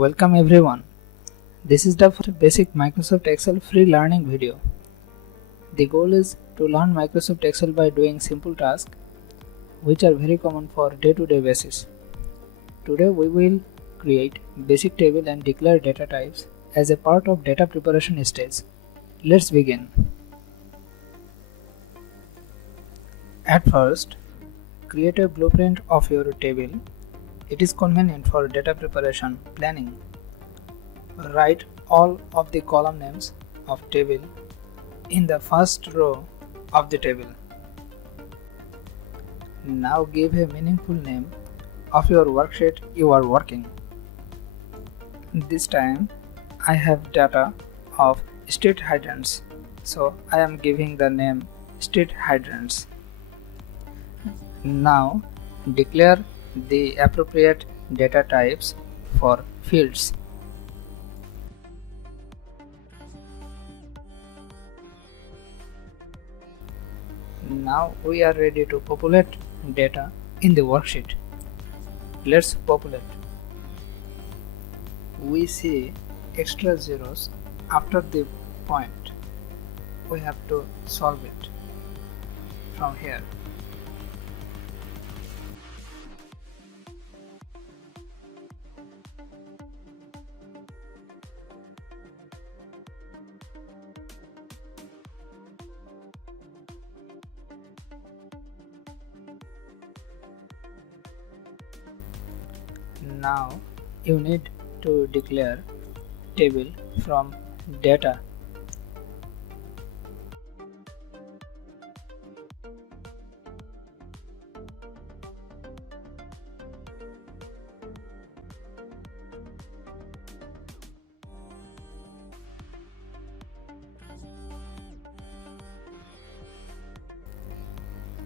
Welcome everyone. This is the first basic Microsoft Excel free learning video. The goal is to learn Microsoft Excel by doing simple tasks which are very common for day-to-day basis. Today we will create basic table and declare data types as a part of data preparation stage. Let's begin. At first, create a blueprint of your table. It is convenient for data preparation planning. Write all of the column names of table in the first row of the table. Now give a meaningful name of your worksheet you are working. This time I have data of state hydrants, so I am giving the name state hydrants. Now declare the appropriate data types for fields. Now we are ready to populate data in the worksheet. Let's populate. We see extra zeros after the point. We have to solve it from here. Now you need to declare table from data.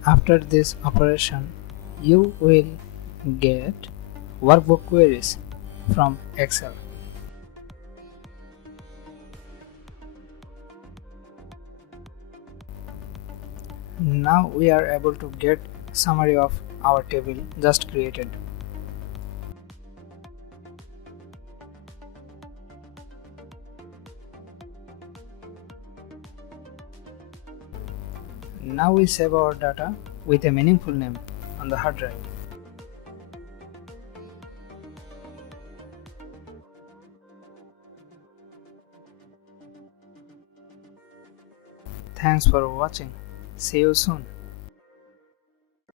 After this operation, you will get workbook queries from Excel. Now we are able to get summary of our table just created. Now we save our data with a meaningful name on the hard drive. Thanks for watching. See you soon.